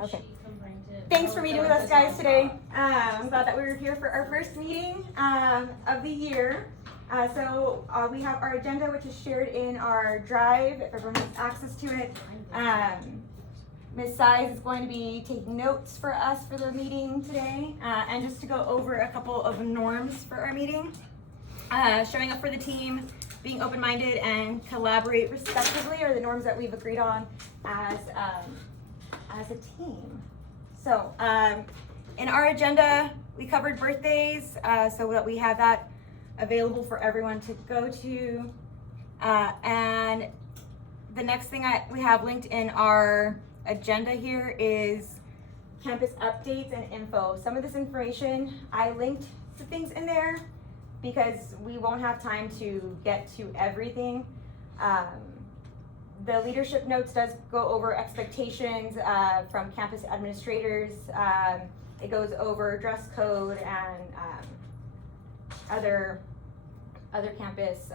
Okay. Thanks for meeting with us, guys, today. I'm glad that we were here for our first meeting of the year. So we have our agenda, which is shared in our drive, if everyone has access to it. Ms. Size is going to be taking notes for us for the meeting today, and just to go over a couple of norms for our meeting. Showing up for the team, being open-minded, and collaborate respectively are the norms that we've agreed on as a team. So in our agenda, we covered birthdays, so that we have that available for everyone to go to. And the next thing we have linked in our agenda here is campus updates and info. Some of this information, I linked to things in there because we won't have time to get to everything. The leadership notes does go over expectations from campus administrators. It goes over dress code and other campus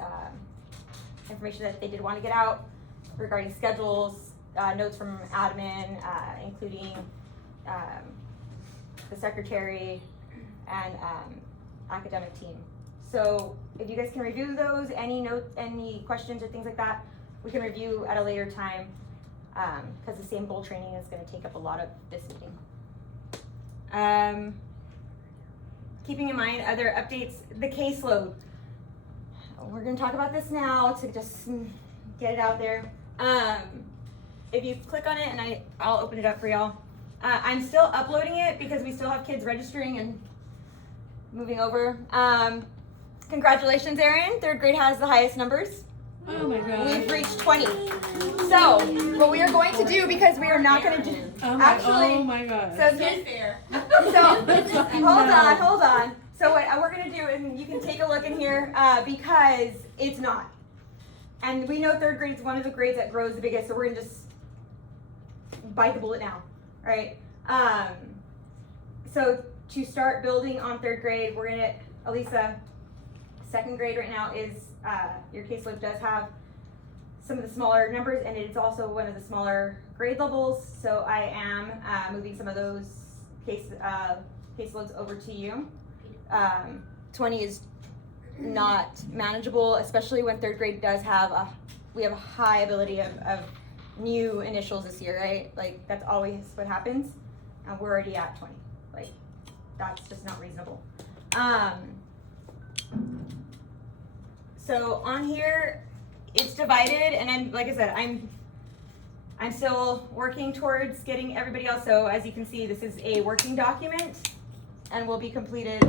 information that they did want to get out regarding schedules, notes from admin, including the secretary and academic team. So if you guys can review those, any notes, any questions or things like that, we can review at a later time, because the same goal training is going to take up a lot of this meeting. Keeping in mind other updates, the caseload. We're going to talk about this now to just get it out there. If you click on it, and I'll open it up for y'all. I'm still uploading it because we still have kids registering and moving over. Congratulations, Erin. Third grade has the highest numbers. Oh my God. We've reached 20. So what we are going to do, because we are not going to do, Oh my God. So hold on. So what we're going to do, and you can take a look in here, because it's not. And we know third grade is one of the grades that grows the biggest, so we're going to just bite the bullet now, right? So to start building on third grade, we're going to, Elisa, second grade right now is, your caseload does have some of the smaller numbers, and it's also one of the smaller grade levels. So I am moving some of those caseloads over to you. 20 is not manageable, especially when third grade does have we have a high ability of new initials this year, right? Like that's always what happens, and we're already at 20. Like that's just not reasonable. So on here, it's divided, and like I said, I'm still working towards getting everybody else. So as you can see, this is a working document, and will be completed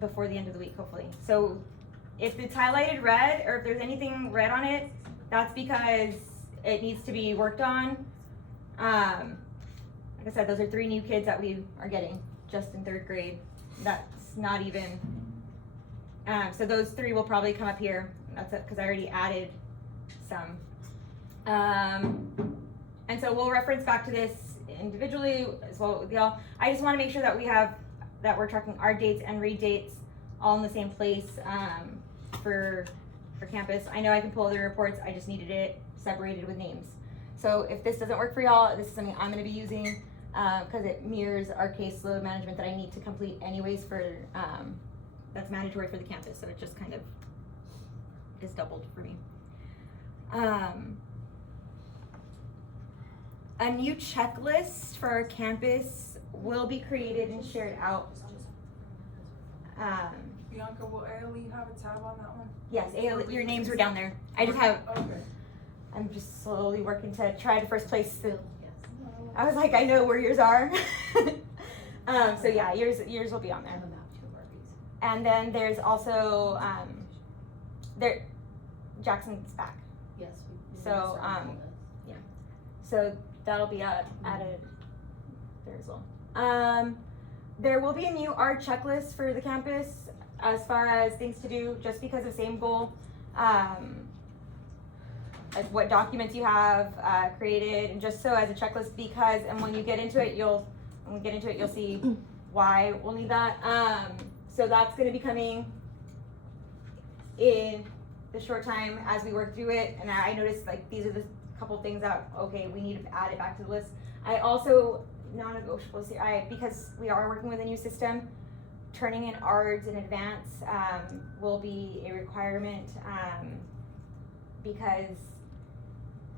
before the end of the week, hopefully. So if it's highlighted red, or if there's anything red on it, that's because it needs to be worked on. Like I said, those are 3 new kids that we are getting just in third grade. That's not even, so those 3 will probably come up here. That's it, because I already added some. And so we'll reference back to this individually as well with y'all. I just want to make sure that we're tracking our dates and read dates all in the same place for campus. I know I can pull other reports, I just needed it separated with names. So if this doesn't work for y'all, this is something I'm going to be using because it mirrors our caseload management that I need to complete anyways for, that's mandatory for the campus. So it just kind of is doubled for me. A new checklist for our campus will be created and shared out. Bianca, will ALE have a tab on that one? Yes, ALE, your names were down there. I just have, Okay. I'm just slowly working to try to first place the, I was like, I know where yours are. So yeah, yours will be on there. And then there's also, Jackson's back. Yes. So, yeah. So that'll be added there as well. There will be a new art checklist for the campus as far as things to do, just because of same goal. Like what documents you have created, and just so as a checklist, because, and when you get into it, you'll see why we'll need that. So that's going to be coming in the short time as we work through it. And I noticed like these are the couple things that, okay, we need to add it back to the list. I also, non-negotiables here, because we are working with a new system, turning in ARDs in advance will be a requirement because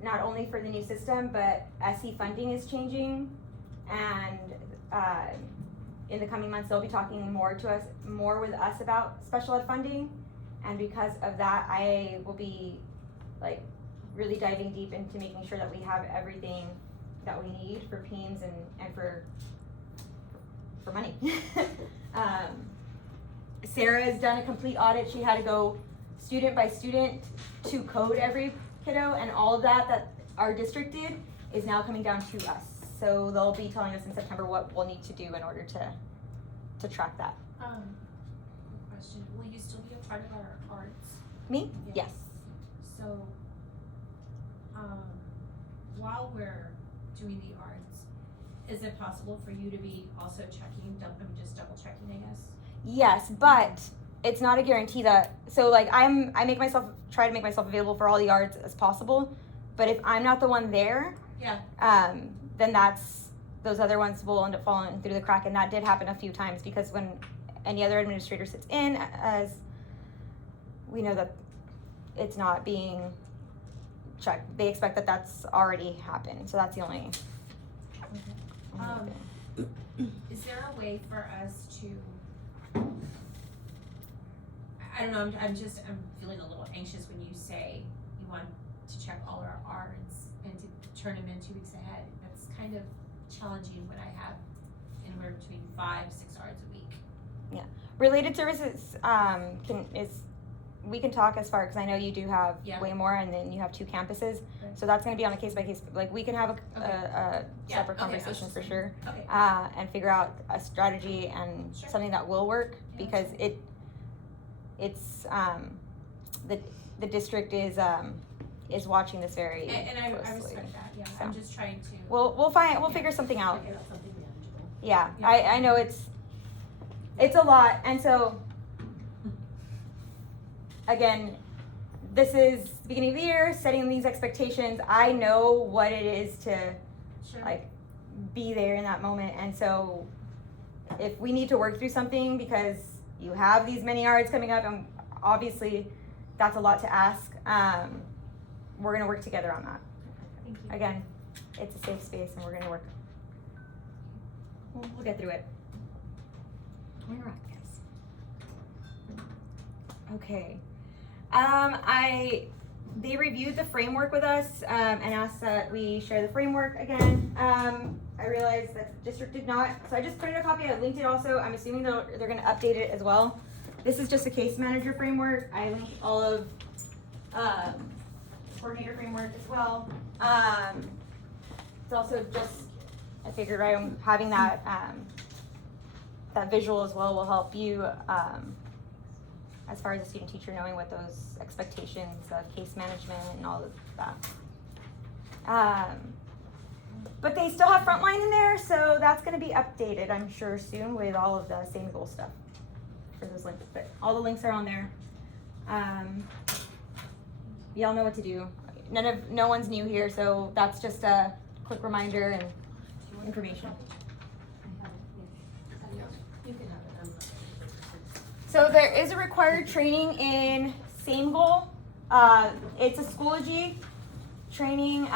not only for the new system, but SE funding is changing, and in the coming months they'll be talking more with us about special ed funding, and because of that I will be like really diving deep into making sure that we have everything that we need for PEEMS and for money. Sarah has done a complete audit. She had to go student by student to code every kiddo, and all of that our district did is now coming down to us. So they'll be telling us in September what we'll need to do in order to track that. Quick question, will you still be a part of our arts? Me? Yeah. Yes. So, while we're doing the arts, is it possible for you to be also checking, just double checking, I guess? Yes, but it's not a guarantee that, so like try to make myself available for all the arts as possible, but if I'm not the one there, Yeah. then those other ones will end up falling through the crack, and that did happen a few times because when any other administrator sits in, as we know that it's not being checked, they expect that that's already happened, so that's the only Is there a way for us to, I don't know, I'm feeling a little anxious when you say you want to check all our ARDs and to turn them in 2 weeks ahead. That's kind of challenging when I have anywhere between 5-6 ARDs a week. related services. We can talk as far, because I know you do have way more, and then you have 2 campuses, Right. so that's going to be on a case by case. Like we can have a Yeah, separate okay, conversation for sure, Okay. and figure out a strategy and Sure. something that will work, Yeah, because it's the district is watching this very And I closely. respect that, yeah, So. I'm just trying to. We'll figure something out. Figure out something manageable. Yeah, Yeah. I know it's a lot, and so again, this is the beginning of the year, setting these expectations. I know what it is to Sure. like be there in that moment, and so if we need to work through something because you have these many yards coming up, and obviously that's a lot to ask, we're gonna work together on that. Thank you. Again, it's a safe space, and we're gonna work. We'll get through it. We're right, guys. Okay. They reviewed the framework with us and asked that we share the framework again. I realized that the district did not, so I just printed a copy. I linked it also. I'm assuming they're going to update it as well. This is just a case manager framework. I linked all of coordinator framework as well. It's also just, I figured having that that visual as well will help you as far as a student teacher, knowing what those expectations of case management and all of that. But they still have frontline in there, so that's going to be updated, I'm sure, soon with all of the same goal stuff for those links. But all the links are on there. Y'all know what to do. No one's new here, so that's just a quick reminder and information. So there is a required training in same goal. It's a Schoology training.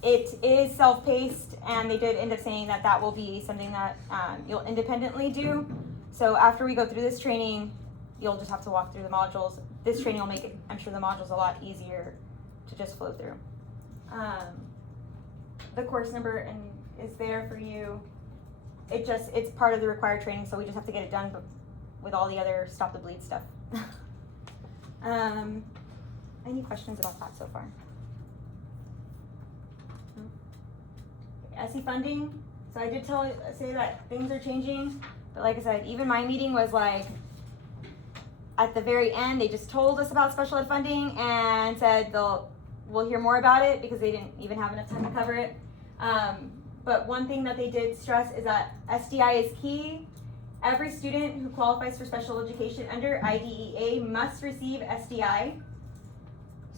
It is self-paced, and they did end up saying that will be something that you'll independently do. So after we go through this training, you'll just have to walk through the modules. This training will make it, I'm sure, the modules a lot easier to just flow through. The course number is there for you. It's part of the required training, so we just have to get it done, but with all the other stop the bleed stuff. Any questions about that so far? SE funding. So I did say that things are changing, but like I said, even my meeting was like, at the very end, they just told us about special ed funding and said we'll hear more about it because they didn't even have enough time to cover it. But one thing that they did stress is that SDI is key. Every student who qualifies for special education under IDEA must receive SDI.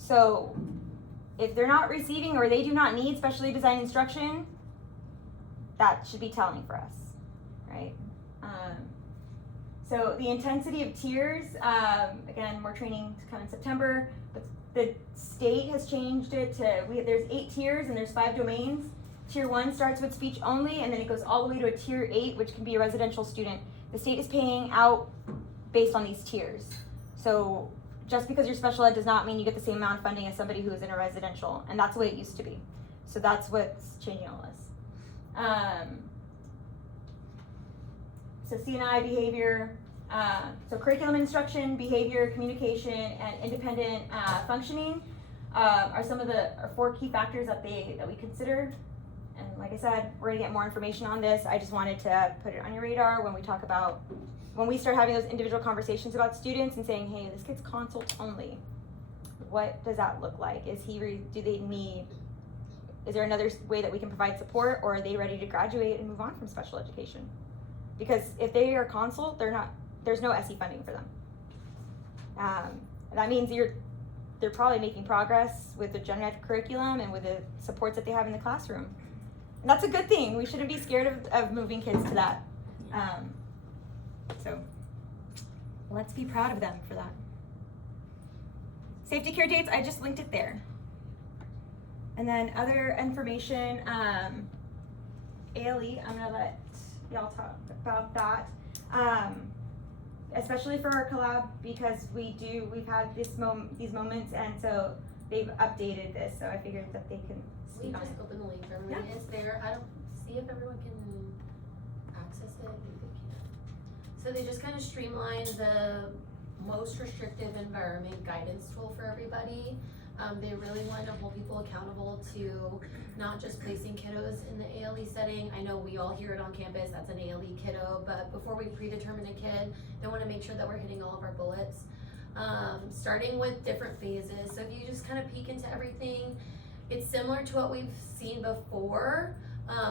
So if they're not receiving or they do not need specially designed instruction, that should be telling for us, right? So the intensity of tiers, again, more training to come in September, but the state has changed it to, there's 8 tiers and there's 5 domains. Tier 1 starts with speech only, and then it goes all the way to a tier 8, which can be a residential student. The state is paying out based on these tiers. So just because you're special ed does not mean you get the same amount of funding as somebody who is in a residential, and that's the way it used to be. So that's what's changing all this. So CNI behavior, so curriculum instruction, behavior, communication, and independent functioning are some of the 4 key factors that we consider. And like I said, we're gonna get more information on this. I just wanted to put it on your radar when we start having those individual conversations about students and saying, hey, this kid's consult only. What does that look like? Is there another way that we can provide support, or are they ready to graduate and move on from special education? Because if they are consult, there's no SE funding for them. That means they're probably making progress with the gen ed curriculum and with the supports that they have in the classroom. And that's a good thing. We shouldn't be scared of moving kids to that. So let's be proud of them for that. Safety care dates, I just linked it there. And then other information, ALE, I'm gonna let y'all talk about that. Especially for our collab, because we've had these moments, and so they've updated this, so I figured that they can We speak on just it. open the link for everyone. Yeah. It's there. I don't see if everyone can access it. I think they can. So they just kind of streamlined the most restrictive environment guidance tool for everybody. They really want to hold people accountable to not just placing kiddos in the ALE setting. I know we all hear it on campus, that's an ALE kiddo, but before we predetermine a kid, they want to make sure that we're hitting all of our bullets. Starting with different phases. So if you just kind of peek into everything, it's similar to what we've seen before,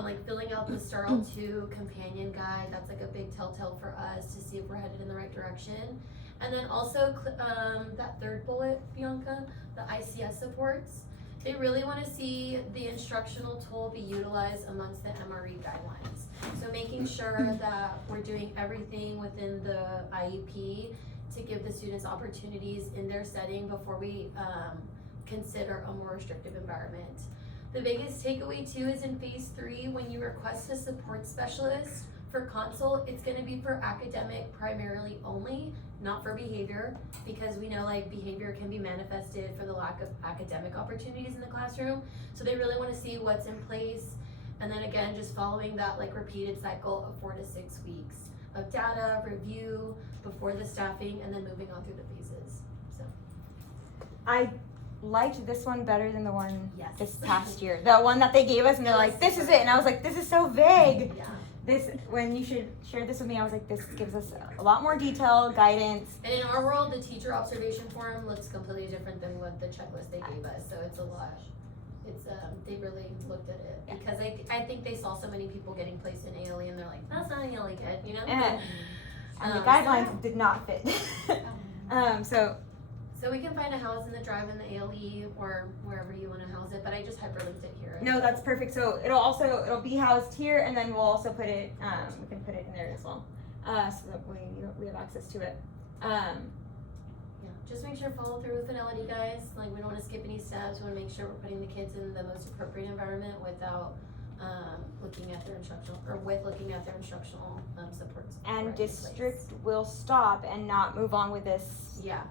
like filling out the STAR L2 companion guide. That's like a big telltale for us to see if we're headed in the right direction. And then also that third bullet, Bianca, the ICS supports. They really want to see the instructional tool be utilized amongst the MRE guidelines. So making sure that we're doing everything within the IEP to give the students opportunities in their setting before we consider a more restrictive environment. The biggest takeaway too is in phase 3, when you request a support specialist for consult, it's gonna be for academic primarily only, not for behavior, because we know like behavior can be manifested for the lack of academic opportunities in the classroom. So they really wanna see what's in place, and then again, just following that like repeated cycle of 4 to 6 weeks of data, review, before the staffing, and then moving on through the phases, so. I liked this one better than the one Yes. this past year. The one that they gave us, and they're like, this is it. And I was like, this is so vague. Yeah. When you shared this with me, I was like, this gives us a lot more detail, guidance. And in our world, the teacher observation form looks completely different than what the checklist they gave us, so it's a lot. It's, they really looked at it, Yeah. because I think they saw so many people getting placed in ALE, and they're like, that's not an ALE kid, you know? And the guidelines did not fit. So we can find a house in the drive in the ALE, or wherever you wanna house it, but I just hyperlinked it here. No, that's perfect. So it'll be housed here, and then we'll also put it, we can put it in there as well, so that we have access to it. Yeah, just make sure follow through with fidelity, guys. Like, we don't wanna skip any steps. We wanna make sure we're putting the kids in the most appropriate environment without looking at their instructional supports. And already in place. district will stop and not move on with this Yeah,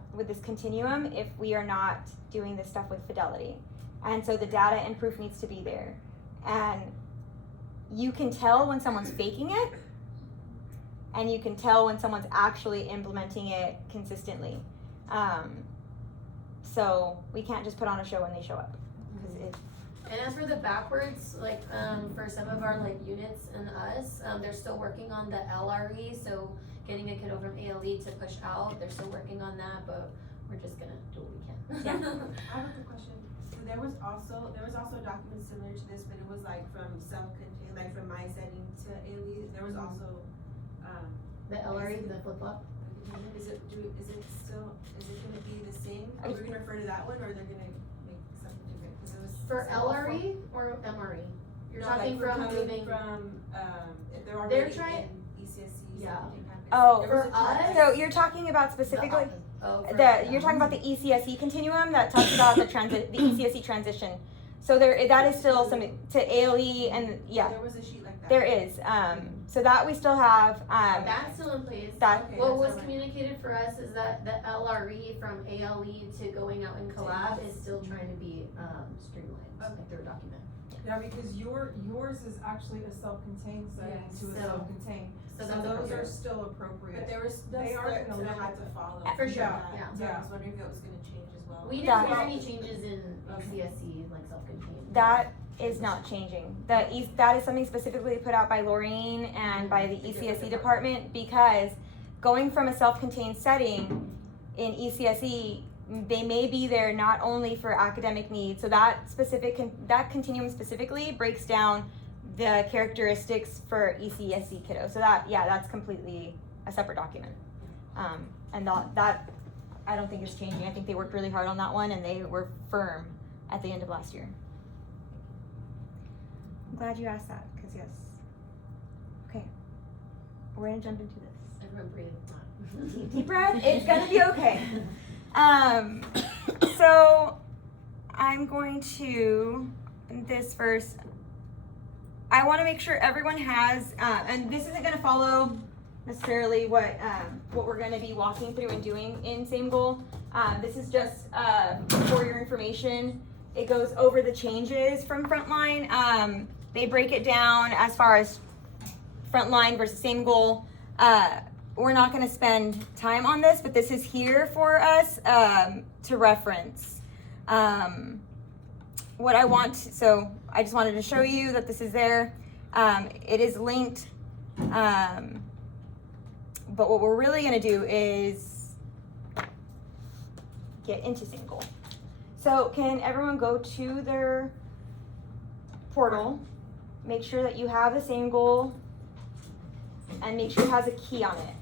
continuum if we are not doing this stuff with fidelity. And so the data and proof needs to be there. And you can tell when someone's faking it, and you can tell when someone's actually implementing it consistently. So we can't just put on a show when they show up. 'Cause and as for the backwards, like, for some of our like units and us, they're still working on the LRE, so getting a kiddo from ALE to push out, they're still working on that, but we're just gonna do what we can. I have a quick question. So there was also documents similar to this, but it was like from self-contained, like from my setting to ALE. There was also The LRE, the flip flop. Is it gonna be the same? Are we gonna refer to that one, or they're gonna make something different? Cause it was. For so awful. LRE or MRE? You're No, talking like, we're from coming moving, From, if they're They're already trying- in ECSC. Yeah. Oh, There was for a time- us- So you're talking about specifically you're talking about the ECSE continuum that talks about the ECSE transition. So that is still something to ALE and yeah, There was a sheet like that. there is. So that we still have. That's still in place. That Okay, What that's was all right. communicated for us is that the LRE from ALE to going out in collab is still trying to be streamlined, like through a document. Yeah, because yours is actually a self-contained setting Yes. to a So- self-contained, So so that's those are appropriate. still appropriate. But there was They are steps gonna that I look had at to follow. For sure, that. yeah. So I Yeah. was wondering if it was gonna change as well. We didn't That- hear any changes in ECSE, like self-contained. That is not changing. That is something specifically put out by Laureen and by the ECSE department, because going from a self-contained setting in ECSE, they may be there not only for academic needs. So that that continuum specifically breaks down the characteristics for ECSE kiddos. So that's completely a separate document. And that I don't think is changing. I think they worked really hard on that one and they were firm at the end of last year. I'm glad you asked that, because yes. Okay, we're gonna jump into this. Everyone breathe. Deep breath, it's gonna be okay. So I'm going to, this verse, I wanna make sure everyone has, and this isn't gonna follow necessarily what we're gonna be walking through and doing in Same Goal. This is just for your information. It goes over the changes from Frontline. They break it down as far as Frontline versus Same Goal. We're not gonna spend time on this, but this is here for us to reference. What I want, so I just wanted to show you that this is there. It is linked. But what we're really gonna do is get into Same Goal. So can everyone go to their portal, make sure that you have the Same Goal, and make sure it has a key on it.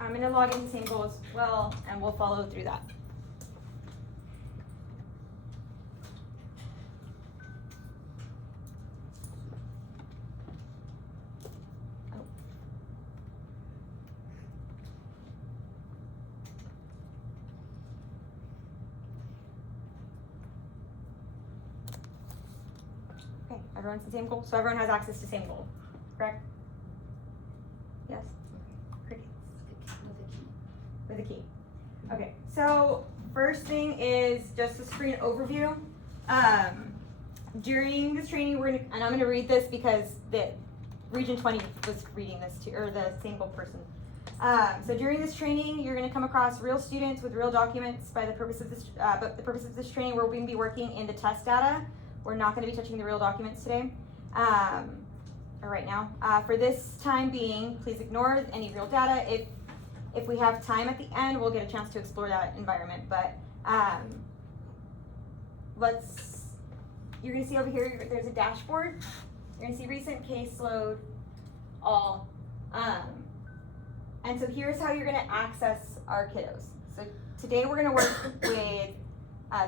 I'm gonna log into Same Goal as well, and we'll follow through that. Okay, everyone's the Same Goal? So everyone has access to Same Goal, correct? Yes? Crickets. With a key. Okay, so first thing is just a screen overview. During this training, and I'm gonna read this because the Region 20 was reading this too, or the Same Goal person. So during this training, you're gonna come across real students with real documents but the purpose of this training, we're gonna be working in the test data. We're not gonna be touching the real documents today, or right now. For this time being, please ignore any real data. If we have time at the end, we'll get a chance to explore that environment, but you're gonna see over here, there's a dashboard. You're gonna see recent caseload, all. And so here's how you're gonna access our kiddos. So today we're gonna work with,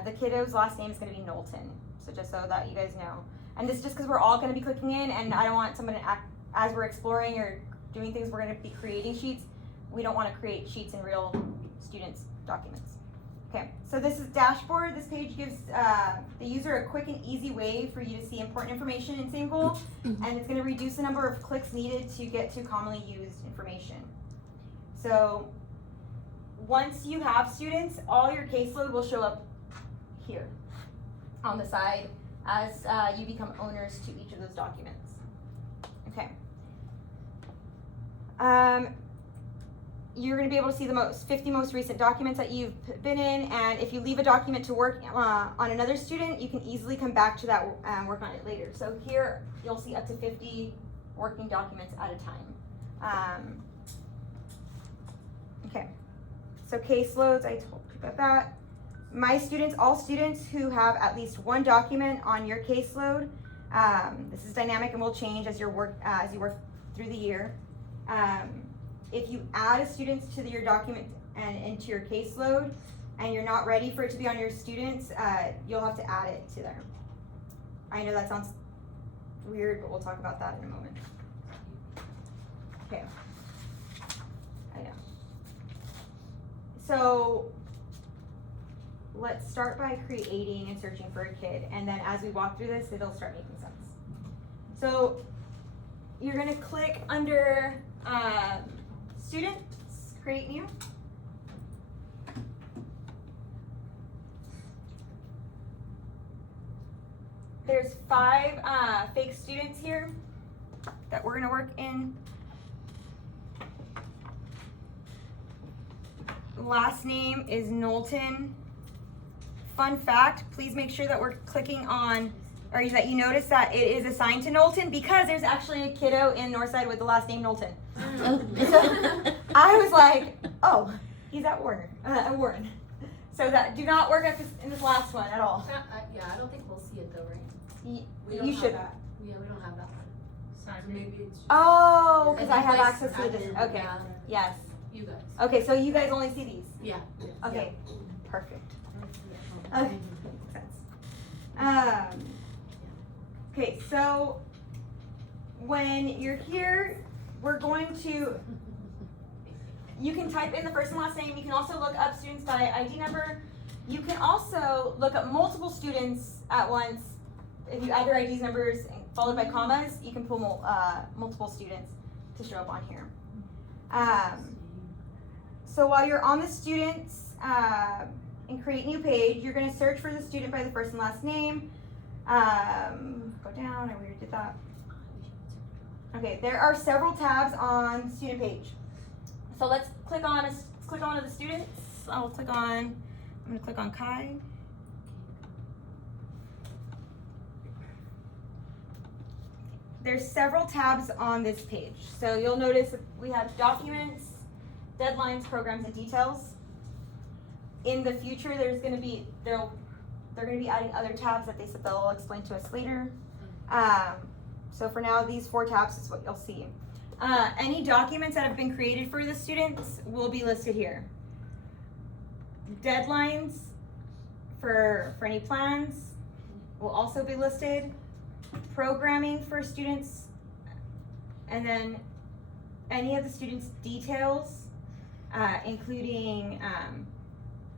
the kiddo's last name is gonna be Knowlton. So just so that you guys know. And this just because we're all gonna be clicking in, and I don't want someone to act, as we're exploring or doing things, we're gonna be creating sheets. We don't wanna create sheets in real students' documents. Okay, so this is dashboard. This page gives the user a quick and easy way for you to see important information in Same Goal, and it's gonna reduce the number of clicks needed to get to commonly used information. So once you have students, all your caseload will show up here on the side as you become owners to each of those documents. Okay. You're going to be able to see the 50 most recent documents that you've been in, and if you leave a document to work on another student, you can easily come back to that and work on it later. So here you'll see up to 50 working documents at a time. Okay, so caseloads, I told you about that. My students, all students who have at least one document on your caseload, This is dynamic and will change as you work through the year. If you add a student to your document and into your caseload, and you're not ready for it to be on your students, you'll have to add it to there. I know that sounds weird, but we'll talk about that in a moment. Okay. I know. So let's start by creating and searching for a kid, and then as we walk through this, it'll start making sense. So you're gonna click under students, create new. There's 5 fake students here that we're gonna work in. Last name is Knowlton. Fun fact, please make sure that we're clicking on, or that you notice that it is assigned to Knowlton, because there's actually a kiddo in Northside with the last name Knowlton. So I was like, oh, he's at Warren. So that do not work at in this last one at all. Yeah, I don't think we'll see it though, right? We don't You have should. that. Yeah, we don't have that one. So maybe it's just. Oh, because I have think access to that's- this. Okay. yeah, Yes. You guys. Okay, so you guys only see these. Yeah. Okay. Perfect. Okay. Makes sense. Okay, so when you're here, we're going to. You can type in the first and last name. You can also look up students by ID number. You can also look up multiple students at once. If you add their IDs numbers followed by commas, you can pull multiple students to show up on here. So while you're on the students and create new page, you're going to search for the student by the first and last name. Go down. I already did that. Okay, there are several tabs on the student page. So let's click on one of the students. I'm gonna click on Kai. There's several tabs on this page. So you'll notice we have documents, deadlines, programs, and details. In the future, they're gonna be adding other tabs that they'll explain to us later. So for now, these 4 tabs is what you'll see. Any documents that have been created for the students will be listed here. Deadlines for any plans will also be listed. Programming for students, and then any of the students' details, including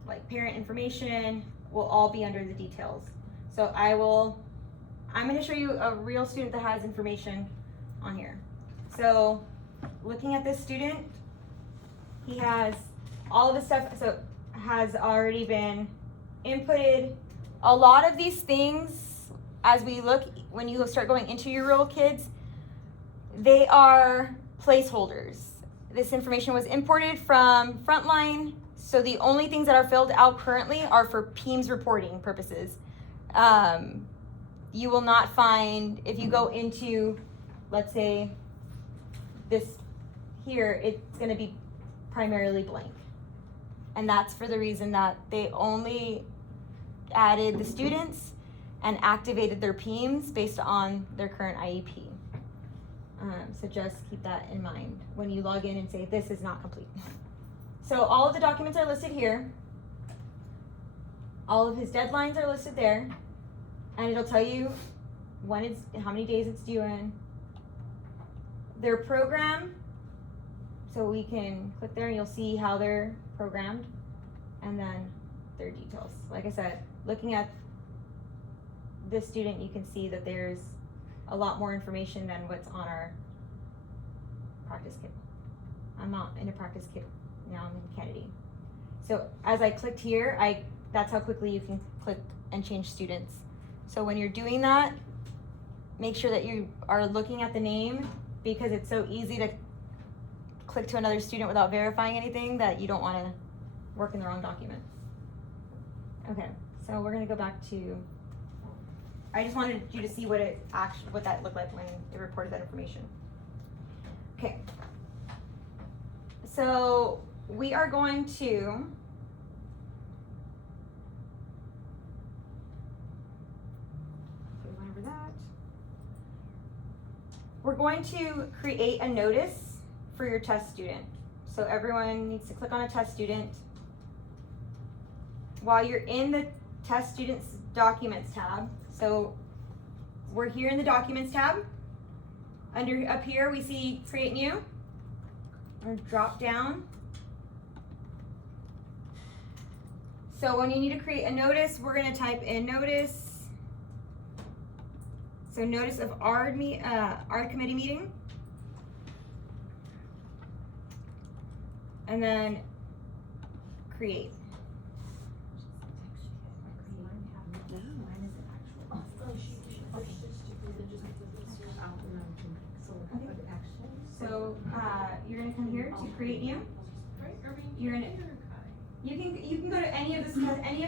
like parent information, will all be under the details. So I'm going to show you a real student that has information on here. So looking at this student, he has all of the stuff, so has already been inputted. A lot of these things, as we look, when you start going into your real kids, they are placeholders. This information was imported from Frontline, so the only things that are filled out currently are for PEIMS reporting purposes. You will not find, if you go into, let's say, this here, it's going to be primarily blank. And that's for the reason that they only added the students and activated their PEIMS based on their current IEP. So just keep that in mind when you log in and say, this is not complete. So all of the documents are listed here. All of his deadlines are listed there. And it'll tell you how many days it's due in. Their program, so we can click there and you'll see how they're programmed, and then their details. Like I said, looking at this student, you can see that there's a lot more information than what's on our practice kit. I'm not in a practice kit now, I'm in Kennedy. So as I clicked here, that's how quickly you can click and change students. So when you're doing that, make sure that you are looking at the name, because it's so easy to click to another student without verifying anything that you don't want to work in the wrong document. Okay, so we're gonna go back to, I just wanted you to see what that looked like when it reported that information. Okay, so we are going to that. we're going to create a notice for your test student. So everyone needs to click on a test student. While you're in the test student's documents tab, so we're here in the documents tab. Up here we see create new. We're gonna drop down. So when you need to create a notice, we're gonna type in notice. So notice of ARD committee meeting. And then create. So you're gonna come here to create new. You're gonna you can go to any of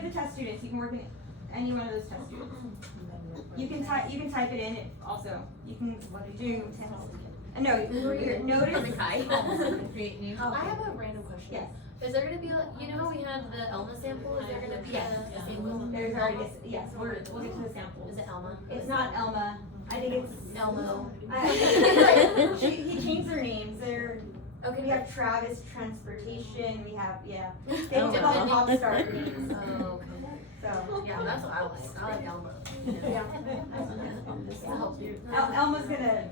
the test students. You can work in any one of those test students. You can type it in also. You can do no your notice. Create new. I have a random question. Yes. Is there gonna be, you know how we had the Elma sample, is there gonna be a sample? There's already yes. We'll get to the samples. Is it Elma? It's not Elma. I think it's Elmo. He changed their names. We Okay. have Travis Transportation. We have they Oh, took all the wow. pop star names. Oh, okay. So Yeah, that's what I like. I like Elmo. yeah. That'll help you. Elma's gonna.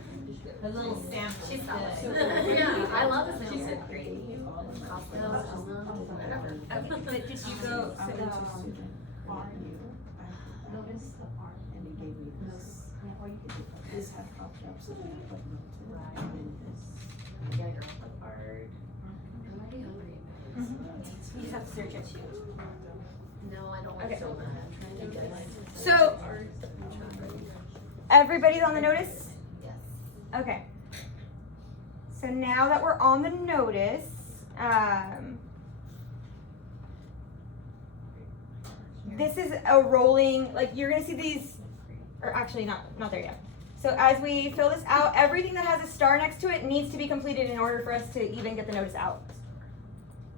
A little sample. She's solid. good. Yeah, I love the sample. She said great. Whatever. Okay, but did you go? Notice. And it gave me this, or you could do this have popped up, so then I put note to it, and then this. Yeah, girl. I'm already hungry. You just have to search it. No, I don't Okay. like so much. I'm trying to get it. So everybody's on the notice? Yes. Okay. So now that we're on the notice, this is a rolling, like you're gonna see these, or actually not there yet. So as we fill this out, everything that has a star next to it needs to be completed in order for us to even get the notice out.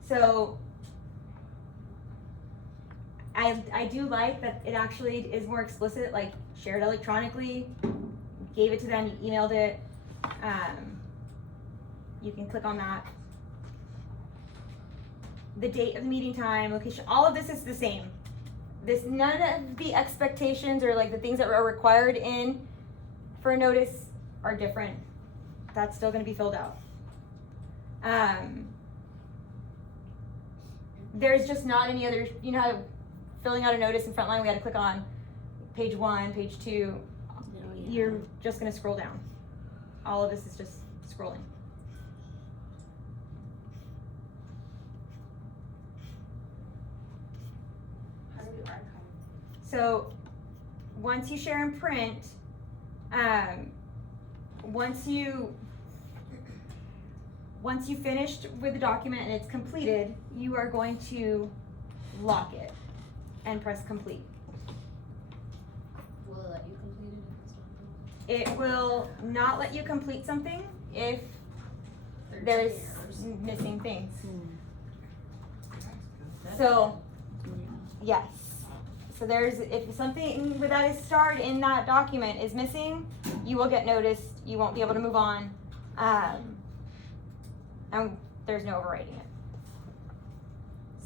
So I do like that it actually is more explicit, like shared electronically, gave it to them, you emailed it. You can click on that. The date of the meeting time, location, all of this is the same. None of the expectations or like the things that are required for a notice are different. That's still gonna be filled out. There's just not any other, you know how filling out a notice in Frontline, we had to click on page 1, page 2. You're just gonna scroll down. All of this is just scrolling. How do we archive? So once you share and print, once you finished with the document and it's completed, you are going to lock it and press complete. Will it let you complete it if it's not complete? It will not let you complete something if there's missing things. So, yes. So if something that is starred in that document is missing, you will get noticed, you won't be able to move on, and there's no overwriting it.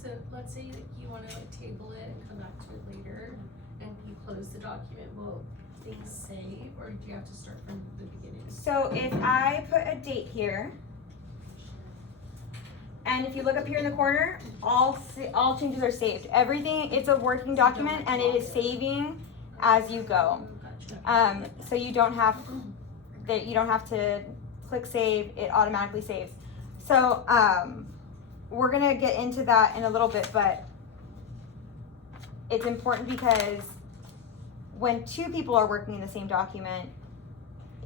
So let's say that you wanna like table it and come back to it later, and you close the document, will things save, or do you have to start from the beginning? So if I put a date here, and if you look up here in the corner, all changes are saved. Everything, it's a working document and it is saving as you go. So you don't have to click save, it automatically saves. So we're gonna get into that in a little bit, but it's important because when 2 people are working in the same document,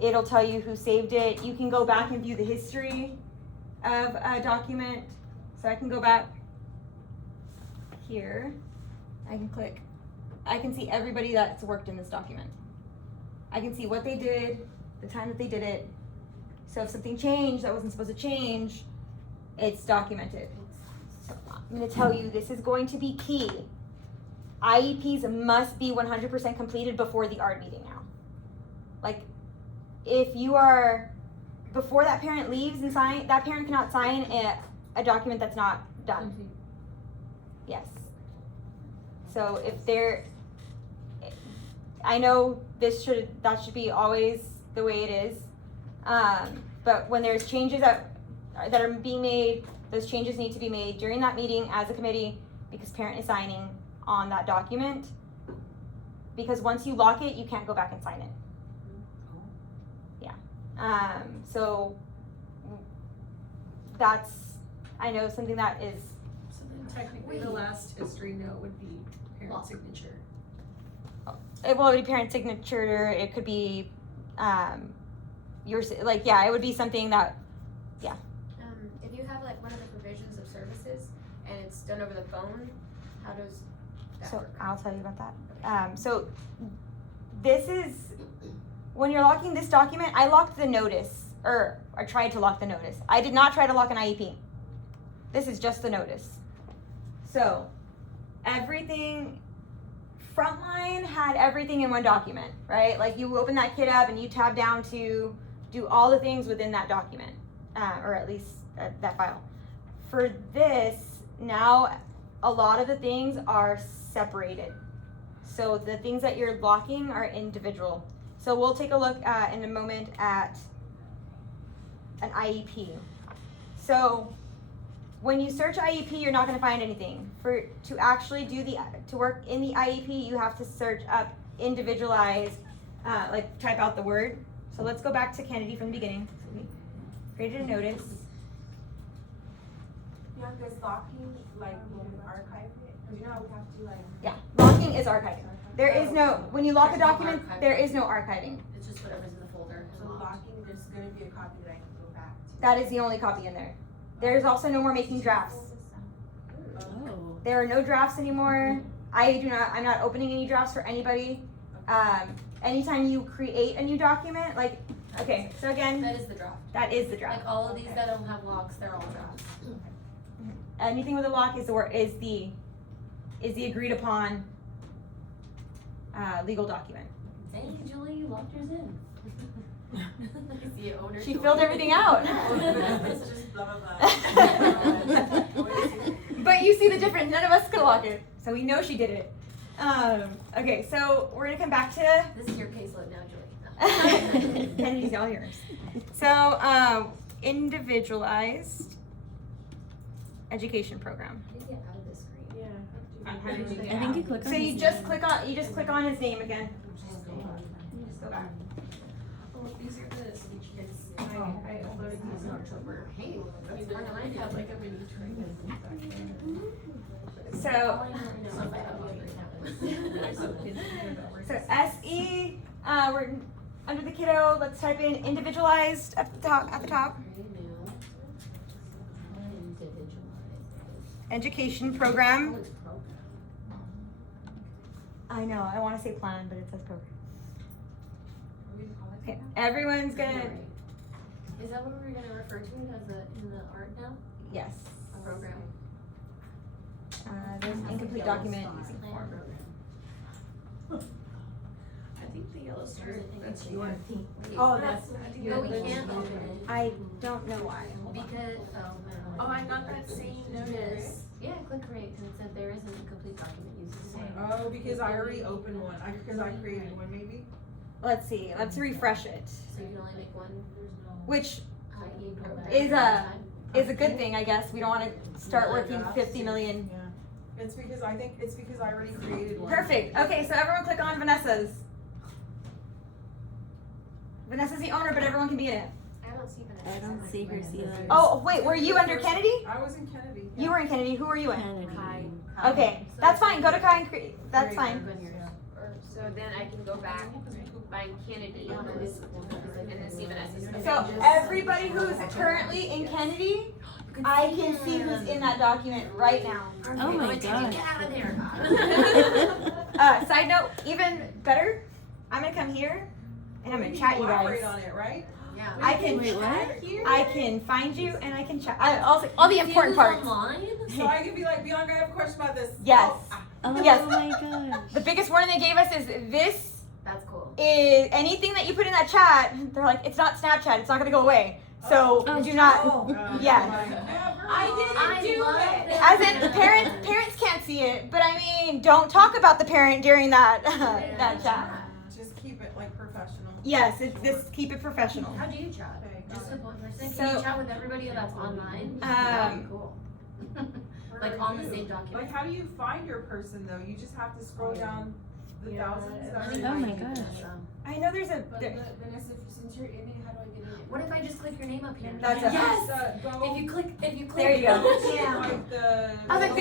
it'll tell you who saved it. You can go back and view the history of a document. So I can go back here. I can see everybody that's worked in this document. I can see what they did, the time that they did it. So if something changed that wasn't supposed to change, it's documented. So I'm gonna tell you, this is going to be key. IEPs must be 100% completed before the ARD meeting now. Like, if you are, before that parent leaves and sign, that parent cannot sign a document that's not done. Yes. So if they're, I know that should be always the way it is. But when there's changes that are being made, those changes need to be made during that meeting as a committee, because parent is signing on that document. Because once you lock it, you can't go back and sign it. Yeah. So that's, I know something that is, So then technically the last history note would be parent signature. it will be parent signature, it could be, yours, like, yeah, it would be something that, If you have like one of the provisions of services and it's done over the phone, how does that so work? I'll tell you about that. So this is, when you're locking this document, I locked the notice, or I tried to lock the notice. I did not try to lock an IEP. This is just the notice. So everything, Frontline had everything in one document, right? Like you open that kit up and you tab down to do all the things within that document, or at least that file. For this, now a lot of the things are separated. So the things that you're locking are individual. So we'll take a look in a moment at an IEP. So when you search IEP, you're not going to find anything. To actually to work in the IEP, you have to search up individualized, like type out the word. So let's go back to Kennedy from the beginning. So we created a notice. Bianca, is locking, like, when we archive it? Cause you know how we have to, like. Yeah, locking is archiving. There is no, when you lock a document, there is no archiving. It's just whatever's in the folder. So locking, there's gonna be a copy that I can go back to. That is the only copy in there. There's also no more making drafts. Oh. There are no drafts anymore. I'm not opening any drafts for anybody. Anytime you create a new document, like, okay, so again, That is the draft. that is the draft. Like all of these that don't have locks, they're all drafts. Anything with a lock is the agreed upon legal document. Dang, Julie, you locked yours in. Is the owner She doing filled it? everything out. It's just blah, blah, blah. But you see the difference. None of us could lock it, so we know she did it. Okay, so we're gonna come back to This is your caseload now, Julie. Kennedy's all yours. So, individualized education program. How do you get out of this screen? Yeah. I think you click on So you his just name. click on his name again. You just go back. Oh, these are the speeches. I uploaded these in October. Hey, that's hard to I find. have like a mini training. So, so SE, we're under the kiddo. Let's type in individualized at the top. Education program. I know, I want to say plan, but it says program. Okay, everyone's gonna, Is that what we're gonna refer to it as in the art now? yes. A program. There's incomplete document using form. I think the yellow star, that's it's your. Oh, that's. No, we can't open it I don't know why. Hold on. because, Oh, I got that same notice. yeah, click create, and it said there is an incomplete document using the same. Oh, because I already opened one, because I created one maybe? Let's see, let's refresh it. So you can only make one Which IE program. Is at a- is a good thing, I guess. We don't want to start working 50 million. Yeah. It's because I think, it's because I already created one. Perfect. Okay, so everyone click on Vanessa's. Vanessa's the owner, but everyone can be in it. I don't see Vanessa. I don't see her see that. Oh, wait, were you under Kennedy? I was in Kennedy. You were in Kennedy. Who were you in? Kennedy. Okay, that's fine. Go to Kai and create. That's fine. So then I can go back, find Kennedy, and then see Vanessa's. So everybody who's currently in Kennedy, I can see who's in that document right now. Oh my Get gosh. out of there. Side note, even better, I'm gonna come here and I'm gonna chat you Elaborate guys. on it, right? Yeah. I can Wait, what? I can find you and I can chat. All the important parts. Online? So I could be like, Bianca, I have a question about this. Yes. Oh, Oh Yes. my gosh. The biggest warning they gave us is this That's cool. is anything that you put in that chat, they're like, it's not Snapchat, it's not gonna go away. So do not, yeah. I didn't do love it. this. As in, parents can't see it, but I mean, don't talk about the parent during that, that chat. Just keep it like professional. Yes, just keep it professional. How do you chat? Just a one person? So- Can you chat with everybody that's online? Um, That'd be cool. Like on the same document. Like, how do you find your person though? You just have to scroll down the thousands that are Oh my invited. gosh. I know there's a, But Vanessa, since you're in it, how do I get in it? What if I just click your name up here? That's a- Yes! Go If you click. There you go. like the. I was like,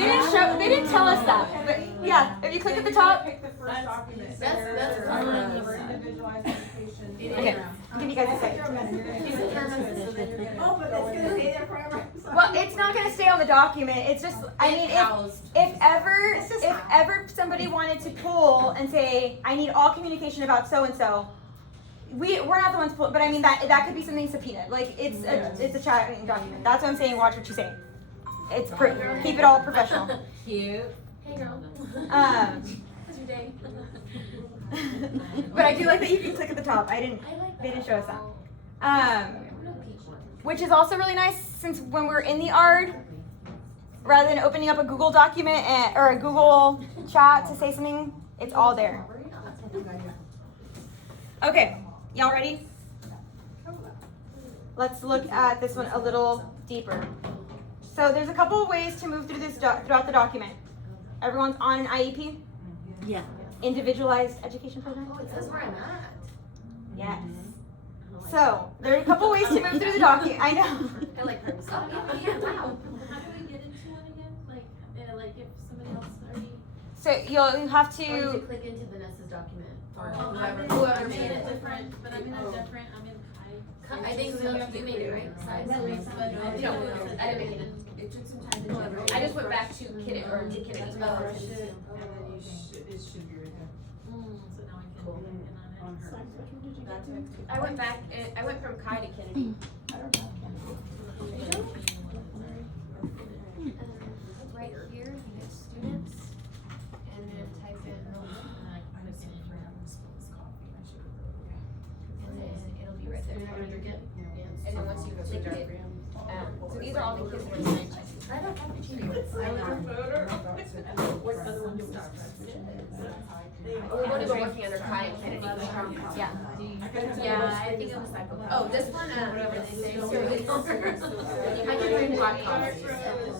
they didn't tell us that, but yeah, if you click at the top, Pick the first document. that's For fun. individualized education. okay, I'll give you guys a second. He's a Oh, but that's gonna stay there forever. Well, it's not gonna stay on the document, it's just, I mean, if ever somebody wanted to pull and say, I need all communication about so-and-so, we're not the ones pull, but I mean, that could be something subpoenaed, like, it's a chatting document, that's what I'm saying, watch what you say. It's, keep it all professional. Cute. Hey girl. Um, How's your day? but I do like that you can click at the top, I like they didn't show us that. I'm gonna peek one. Which is also really nice, since when we're in the ARD, rather than opening up a Google document or a Google chat to say something, it's all there. Okay, y'all ready? Let's look at this one a little deeper. So there's a couple of ways to move through this throughout the document. Everyone's on an IEP, Yeah. individualized education program. Oh, it says where I'm at. Yes. So there are a couple ways to move through the document. I know. I like her. Oh, yeah, wow. How do we get into one again? Like if somebody else already. So you'll have Or you to. could click into Vanessa's document. Or Well, whoever I'm made in a it. different, but I'm in a different, I'm in I think so, you made it, right? Besides. No, I didn't make it. It took some time to generate. I just went back to Kennedy, or to Kennedy. And then you should, it should be right there. So now I can Cool. log in on it. That's it. I went back, I went from Kai to Kennedy. Right here, you get students, and then type in, and then it'll be right there. And then once you click it, so these are all the kids that are assigned to. I don't have to change We're going to go working under Kai and Kennedy. Yeah. Yeah, I think it was like. Oh, this one, whatever they say. I can bring hot coffee.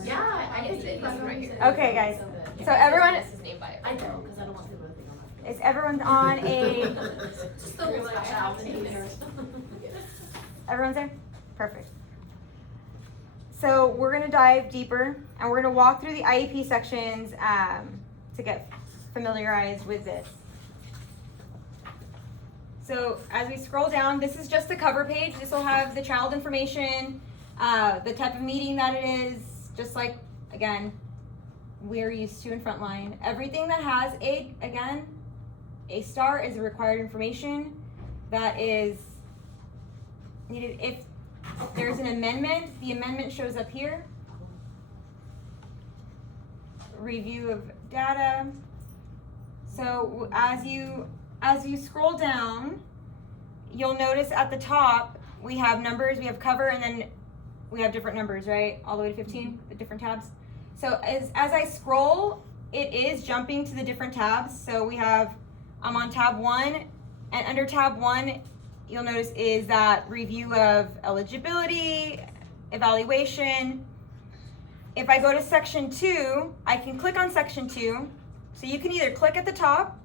Yeah, I guess it, this one right here. Okay, guys. So everyone This is named by it. I know, because I don't want people to think I'm not. is everyone's on a. Just the little scratch out and Everyone's there? Perfect. So we're gonna dive deeper and we're gonna walk through the IEP sections to get familiarized with this. So as we scroll down, this is just the cover page. This will have the child information, the type of meeting that it is, just like, again, we're used to in Frontline. Everything that has a star is required information that is needed. If there's an amendment, the amendment shows up here. Review of data. So as you scroll down, you'll notice at the top we have numbers, we have cover, and then we have different numbers, right? All the way to 15, the different tabs. So as I scroll, it is jumping to the different tabs. So I'm on tab 1, and under tab 1, you'll notice is that review of eligibility, evaluation. If I go to section 2, I can click on section 2. So you can either click at the top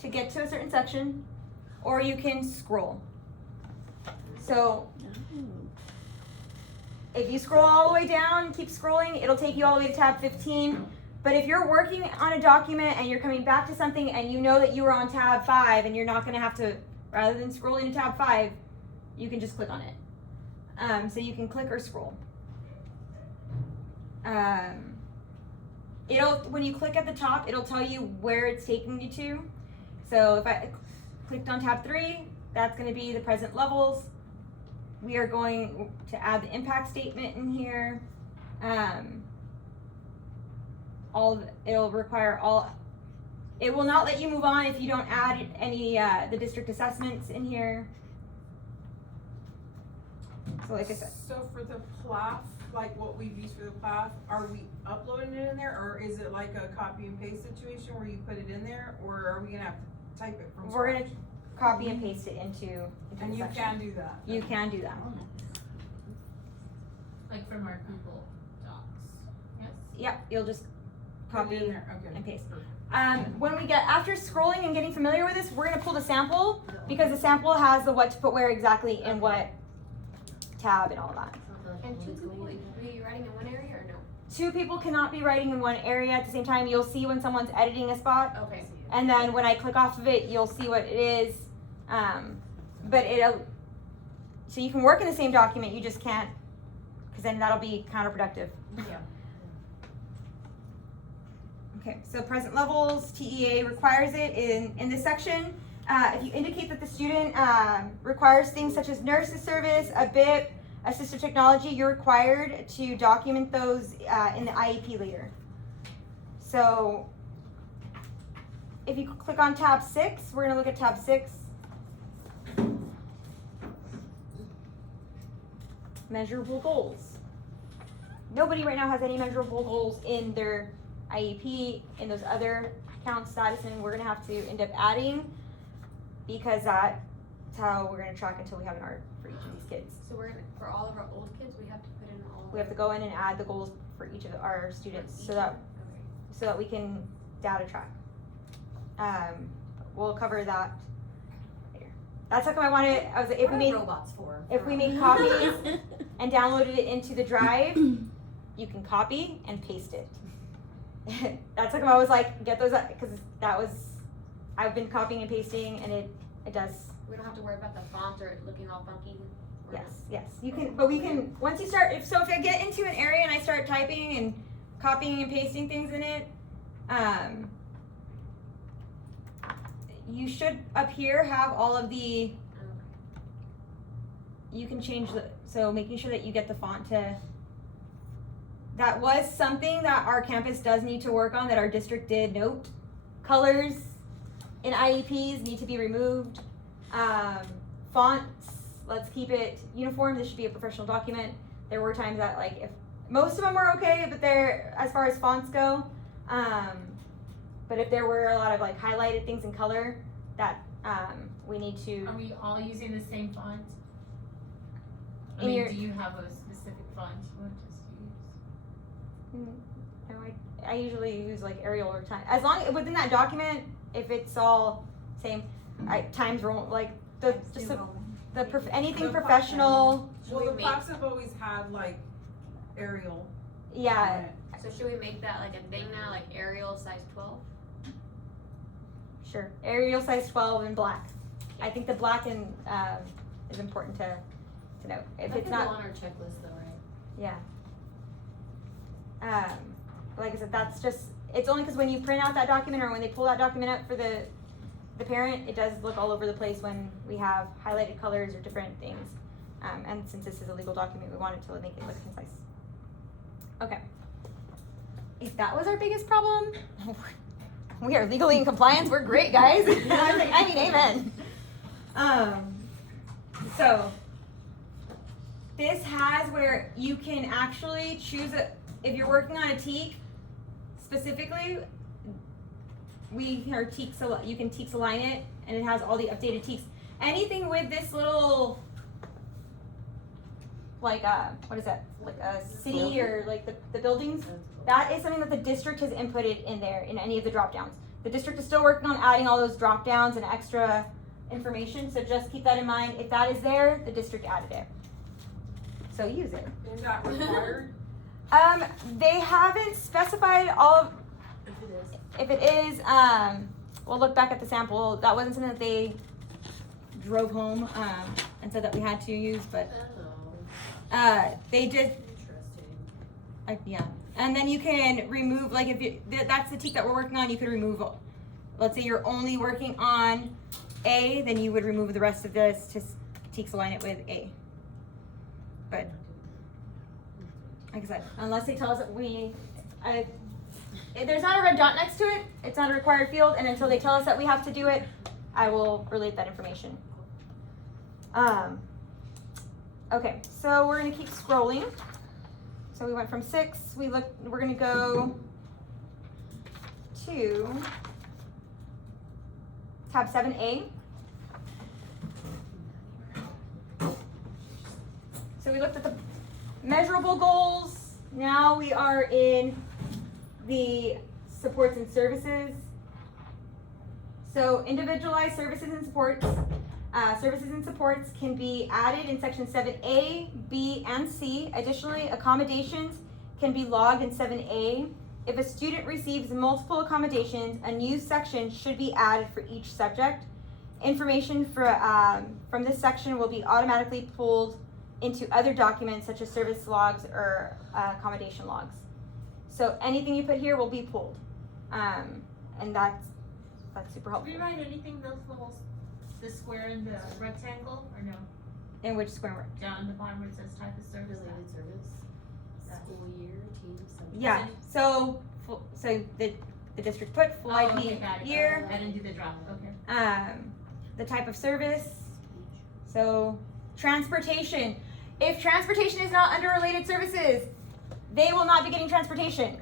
to get to a certain section, or you can scroll. So if you scroll all the way down, keep scrolling, it'll take you all the way to tab 15. But if you're working on a document and you're coming back to something and you know that you were on tab 5 and you're not gonna have to, rather than scrolling to tab 5, you can just click on it. So you can click or scroll. When you click at the top, it'll tell you where it's taking you to. So if I clicked on tab 3, that's gonna be the present levels. We are going to add the impact statement in here. It will not let you move on if you don't add any, the district assessments in here. So like I said, So for the PLAF, like what we've used for the PLAF, are we uploading it in there, or is it like a copy and paste situation where you put it in there, or are we gonna have to type it from we're scratch? gonna copy and paste it into And the you section. can do that? You can do that. Like from our Google Docs, yes? Yep, you'll just Put it copy in there, okay. and paste. Perfect. When we get, after scrolling and getting familiar with this, we're gonna pull the sample, because the sample has the what to put where exactly in what tab and all that. And 2 people, were you writing in one area or no? 2 people cannot be writing in one area at the same time. You'll see when someone's editing a spot, Okay. and then when I click off of it, you'll see what it is. But it'll, so you can work in the same document, you just can't, because then that'll be counterproductive. Yeah. Okay, so present levels, TEA requires it in this section. If you indicate that the student requires things such as nurses service, a BIP, assistive technology, you're required to document those in the IEP later. So if you click on tab 6, we're gonna look at tab 6. Measurable goals. Nobody right now has any measurable goals in their IEP, in those other count status, and we're gonna have to end up adding, because that's how we're gonna track until we have an art for each of these kids. So we're gonna, for all of our old kids, we have to put in all. We have to go in and add the goals for each of our students so that we can data track. We'll cover that later. That's how come I wanted, I was like, if we made, robots for? if we made copies and downloaded it into the drive, you can copy and paste it. That's how come I was like, get those, because that was, I've been copying and pasting, and it does. We don't have to worry about the font or it looking all funky? or- Yes, you can, but we can, once you start, if I get into an area and I start typing and copying and pasting things in it, you should up here have all of the, you can change so making sure that you get the font to, that was something that our campus does need to work on, that our district did note. Colors in IEPs need to be removed. Fonts, let's keep it uniform. This should be a professional document. There were times that, like, if most of them were okay, but they're, as far as fonts go, but if there were a lot of like highlighted things in color, that we need to. Are we all using the same font? I In mean, your- do you have a specific font you want us to use? No, I usually use like Arial or Time. As long within that document, if it's all same, Times Roman, like anything The professional. Well, the we make- PLAFs have always had like Arial. Yeah, on it. So should we make that like a thing now, like Arial size 12? sure. Arial size 12 in black. I think the black and is important to note. If That it's could go not, on our checklist though, right? yeah. Like I said, that's just, it's only because when you print out that document or when they pull that document up for the parent, it does look all over the place when we have highlighted colors or different things. And since this is a legal document, we wanted to make it look concise. Okay. If that was our biggest problem, we are legally in compliance. We're great, guys. I mean, amen. So this has where you can actually choose if you're working on a TEK specifically, you can TEKS align it, and it has all the updated TEKS. Anything with this little, like what is that? Like a city or like the buildings. That is something that the district has inputted in there in any of the drop downs. The district is still working on adding all those drop downs and extra information, so just keep that in mind. If that is there, the district added it. So use it. Is that required? They haven't specified all of, if it is, we'll look back at the sample. That wasn't something that they drove home, and said that we had to use, but, they did, Interesting. yeah. And then you can remove, like if that's the TEK that we're working on, you could remove, let's say you're only working on A, then you would remove the rest of this to TEKS align it with A. But, like I said, unless they tell us that there's not a red dot next to it. It's not a required field, and until they tell us that we have to do it, I will relate that information. Okay, so we're gonna keep scrolling. So we went from 6. We're gonna go to tab 7A. So we looked at the measurable goals. Now we are in the supports and services. So individualized services and supports. Services and supports can be added in section 7A, B, and C. Additionally, accommodations can be logged in 7A. If a student receives multiple accommodations, a new section should be added for each subject. Information from this section will be automatically pulled into other documents such as service logs or accommodation logs. So anything you put here will be pulled, and that's super helpful. Did we write anything those little, the square and the rectangle, or no? In which square work? Down the bottom where it says type of service. Related service, school year, team, subject. Yeah. So the district put full Oh, IP okay, got it. year. I didn't do the drop, okay. The type of service. So transportation. If transportation is not under related services, they will not be getting transportation.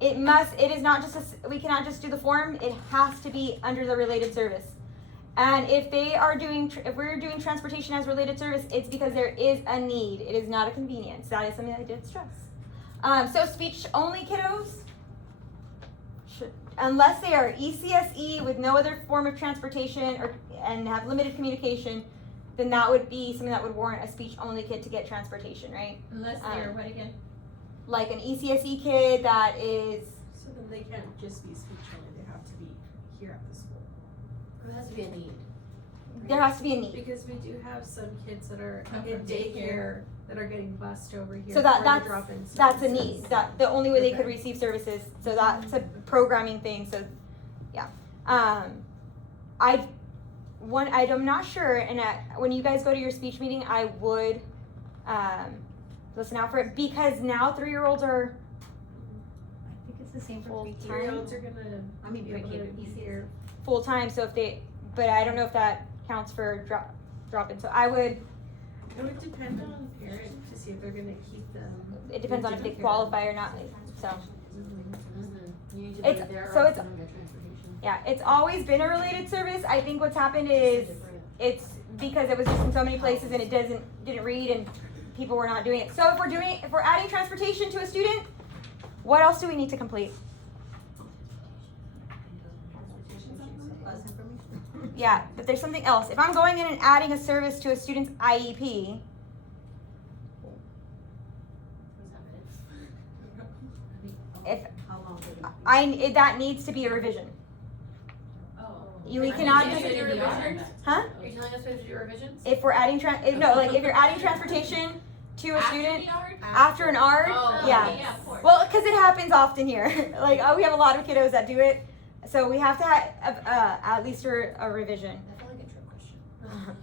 It is not just we cannot just do the form. It has to be under the related service. And if we're doing transportation as related service, it's because there is a need. It is not a convenience. That is something I did stress. So speech only kiddos, unless they are ECSE with no other form of transportation and have limited communication, then that would be something that would warrant a speech only kid to get transportation, right? Unless they're, what again? Like an ECSE kid that is, So then they can't just be speech only, they have to be here at the school. There has to be a need. there has to be a need. Because we do have some kids that are Come in from daycare that are getting bused over here. So that- for the that's- drop-in That's a services. need. That the only way they could Okay. receive services. So that's a programming thing. So, yeah. I'm not sure. And when you guys go to your speech meeting, I would listen out for it because now 3-year-olds are I think it's the same for Full pre-K. time. 3-year-olds are gonna I mean, be able to pre-K, be ECS. here. full time. So but I don't know if that counts for drop-in. So I would. It would depend on the parent to see if they're gonna keep them. It depends on if they in daycare. qualify or not. So. You need to It's- be there so or it's- else you don't get transportation. Yeah, it's always been a related service. I think what's happened is it's because it was just in so many places and it didn't read and people were not doing it. So if we're adding transportation to a student, what else do we need to complete? Bus information. Yeah, but there's something else. If I'm going in and adding a service to a student's IEP, if How long would it be? that needs to be a revision. We I cannot mean, just you do revisions? huh? Are you telling us we have to do revisions? If we're adding if you're adding transportation to a student after an ARD, Oh, yeah. okay, Yeah, of course. Well, because it happens often here. Like, we have a lot of kiddos that do it. So we have to have at least a revision. I feel like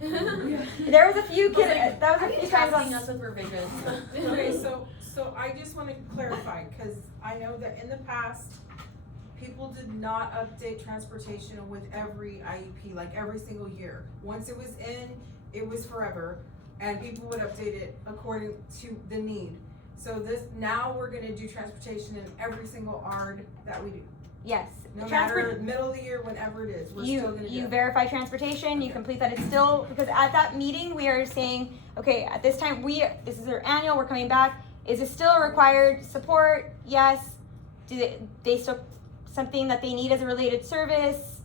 a trick question. There was a few kiddos, that was a few times Tasking on, us with revisions. Okay, so I just wanna clarify, cause I know that in the past, people did not update transportation with every IEP, like every single year. Once it was in, it was forever, and people would update it according to the need. So now we're gonna do transportation in every single ARD that we do. yes. No Transport- matter middle of the year, whenever it is, we're still gonna do You it. verify transportation, you complete that, it's still, because at that meeting, we are saying, okay, at this time, this is our annual, we're coming back, is it still a required support? Yes. Do they still, something that they need as a related service?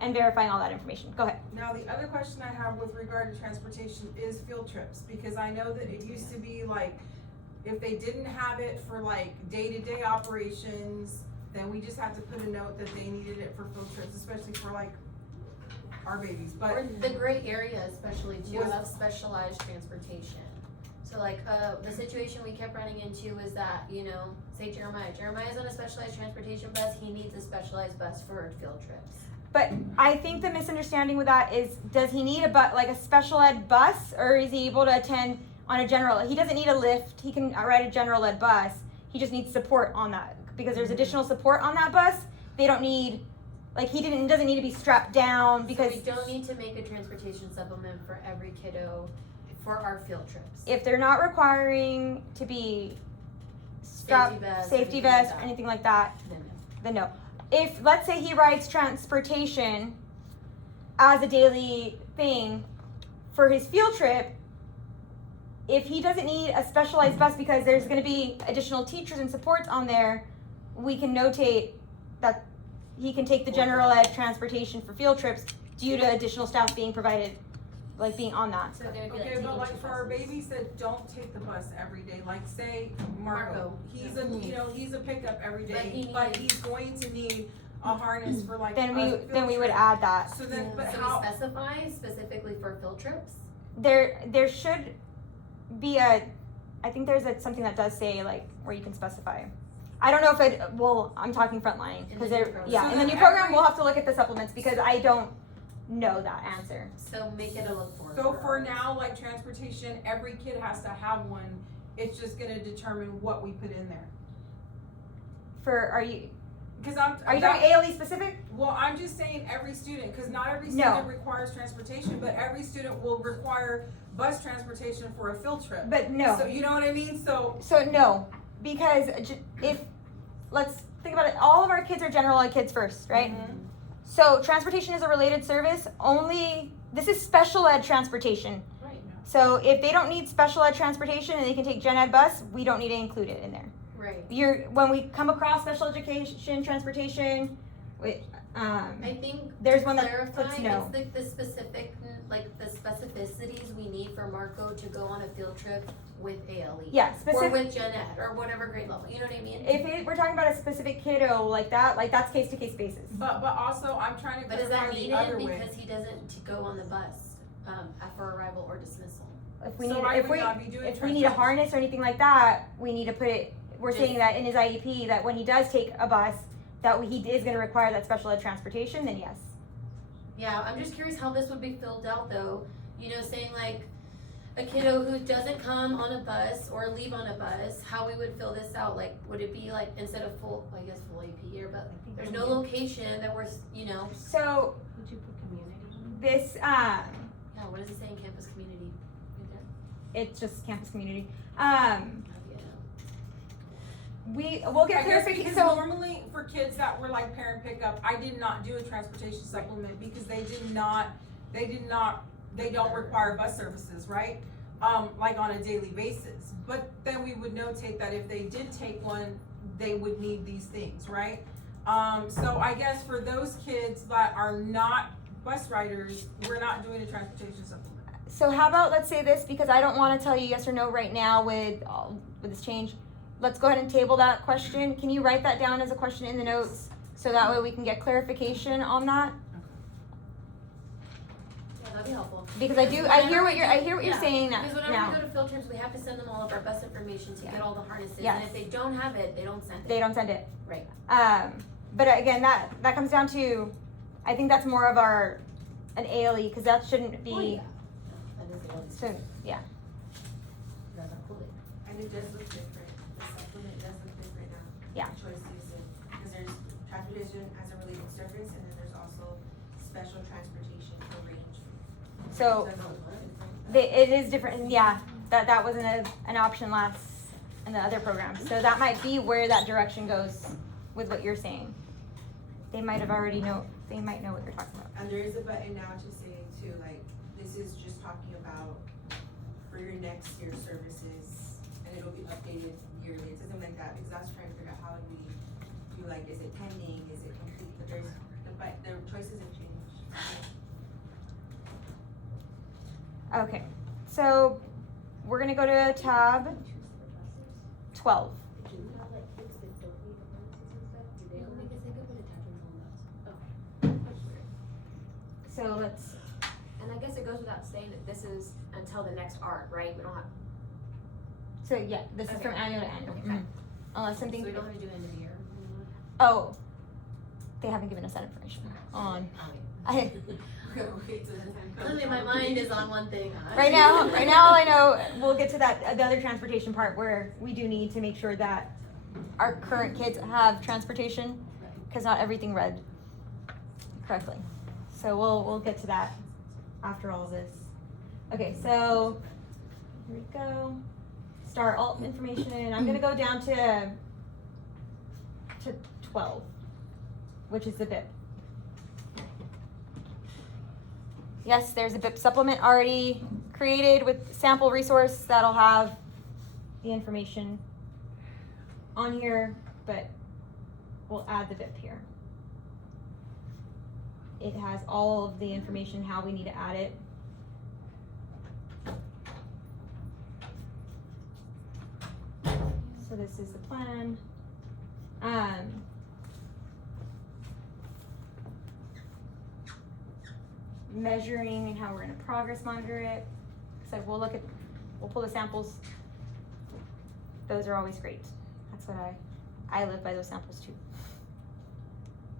And verifying all that information, go ahead. Now, the other question I have with regard to transportation is field trips, because I know that it used to be like, if they didn't have it for like day-to-day operations, then we just had to put a note that they needed it for field trips, especially for like our babies, but. Or the gray area especially too, Was- of specialized transportation. So like, the situation we kept running into is that, say Jeremiah's on a specialized transportation bus, he needs a specialized bus for field trips. But I think the misunderstanding with that is, does he need a special ed bus, or is he able to attend on a general? He doesn't need a lift. He can ride a general ed bus. He just needs support on that because there's additional support on that bus, they don't need, like doesn't need to be strapped down because So we don't need to make a transportation supplement for every kiddo for our field trips. if they're not requiring to be strapped, safety vest, or anything like that, then no. If, let's say he rides transportation as a daily thing for his field trip, if he doesn't need a specialized bus because there's gonna be additional teachers and supports on there, we can notate that he can take the general ed transportation for field trips due to additional staff being provided, like being on that. So there'd be Okay, taking but like two for our buses. babies that don't take the bus every day, like say Marco, Marco. he's a, you know, he's a pickup every But he day, but needs- he's going to need a harness for like Then a we field would trip. add that. So then, but So how, we specify specifically for field trips? There should be I think there's something that does say like where you can specify. I don't know if I'm talking frontline In because the new they're, program. yeah, So in the then new program every- we'll have to look at the supplements because I don't know that answer. So make it a look forward. so for now, like transportation, every kid has to have one, it's just gonna determine what we put in there. Are you Cause talking ALE specific? well, I'm just saying every student, cause not every No. student requires transportation, but every student will require bus transportation for a field trip. But no. So you know what I mean, so, So no, because if let's think about it, all of our kids are general ed kids first, right? Mhm. So transportation is a related service. This is special ed transportation. Right. So if they don't need special ed transportation and they can take gen ed bus, we don't need to include it in there. Right. When we come across special education transportation, I think there's to one that clarify, puts no. it's the specific, like the specificities we need for Marco to go on a field trip with ALE. Yeah, Or specific. with Gen Ed, or whatever grade level, you know what I mean? We're talking about a specific kiddo like that, like that's case to case basis. but also, I'm trying to But is clarify that the needed other way. because he doesn't to go on the bus, for arrival or dismissal? If we So need, I if would we, not be doing if we need a transportation. harness or anything like that, we need to put it. We're Just- saying that in his IEP that when he does take a bus, that he is going to require that special ed transportation. Then yes. Yeah, I'm just curious how this would be filled out though, you know, saying like a kiddo who doesn't come on a bus or leave on a bus, how we would fill this out, like, would it be like, instead of full AP year, but there's no location that we're, you know, So Would you put community? this yeah, what does it say in campus community? Right there? it's just campus community. Yeah. We'll get I guess clarification. because So normally for kids that were like parent pickup, I did not do a transportation supplement because they don't require bus services, right? Like on a daily basis. But then we would notate that if they did take one, they would need these things, right? So I guess for those kids that are not bus riders, we're not doing a transportation supplement. So how about let's say this because I don't want to tell you yes or no right now with this change. Let's go ahead and table that question. Can you write that down as a question in the notes so that way we can get clarification on that? Yeah, that'd be helpful. Because I hear what you're Yeah, saying Because whenever now. we go to field trips, we have to send them all of our bus information to Yeah. get all the harnesses, Yes. and if they don't have it, they don't send it. They don't send it. Right. But again, that comes down to, I think that's more of an ALE because that shouldn't be. Oh, yeah. That is the one. So yeah. That's cool. And it does look different, the supplement does look different now. Yeah. Choices, because there's transportation as a related service, and then there's also special transportation for range. So it is different. And yeah, that wasn't an option last in the other program. So that might be where that direction goes with what you're saying. They might have already they might know what you're talking about. And there is a button now to say too, like, this is just talking about for your next year's services, and it'll be updated yearly, it's something like that, because I was trying to figure out how we do, like, is it pending, is it complete, but the choices have changed. Okay, so we're gonna go to tab 12. Do you have like kids that don't need the harnesses and stuff? Do they only because they go with attachments on those? So let's. And I guess it goes without saying that this is until the next art, right? We don't have, So yeah, this is Okay. from annual to annual. Okay. Mhm. Unless So something. we don't have to do end of the year? Oh, they haven't given us that information on. I, Clearly my mind is on one thing. right now, all I know, we'll get to that the other transportation part where we do need to make sure that our current kids have transportation, because not everything read correctly. So we'll get to that after all this. Okay, so here we go. Start alt information. I'm gonna go down to 12, which is the BIP. Yes, there's a BIP supplement already created with sample resource that'll have the information on here, but we'll add the BIP here. It has all of the information, how we need to add it. So this is the plan. Measuring and how we're gonna progress monitor it. So we'll pull the samples. Those are always great. That's what I live by those samples too.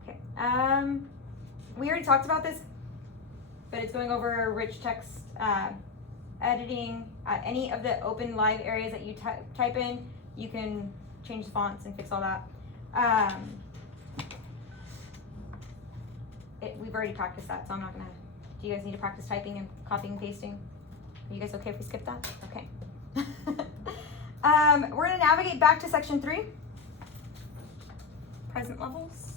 Okay, we already talked about this, but it's going over rich text editing. Any of the open live areas that you type in, you can change the fonts and fix all that. We've already practiced that, so I'm not gonna. Do you guys need to practice typing and copying and pasting? Are you guys okay if we skip that? Okay. We're gonna navigate back to section 3. Present levels.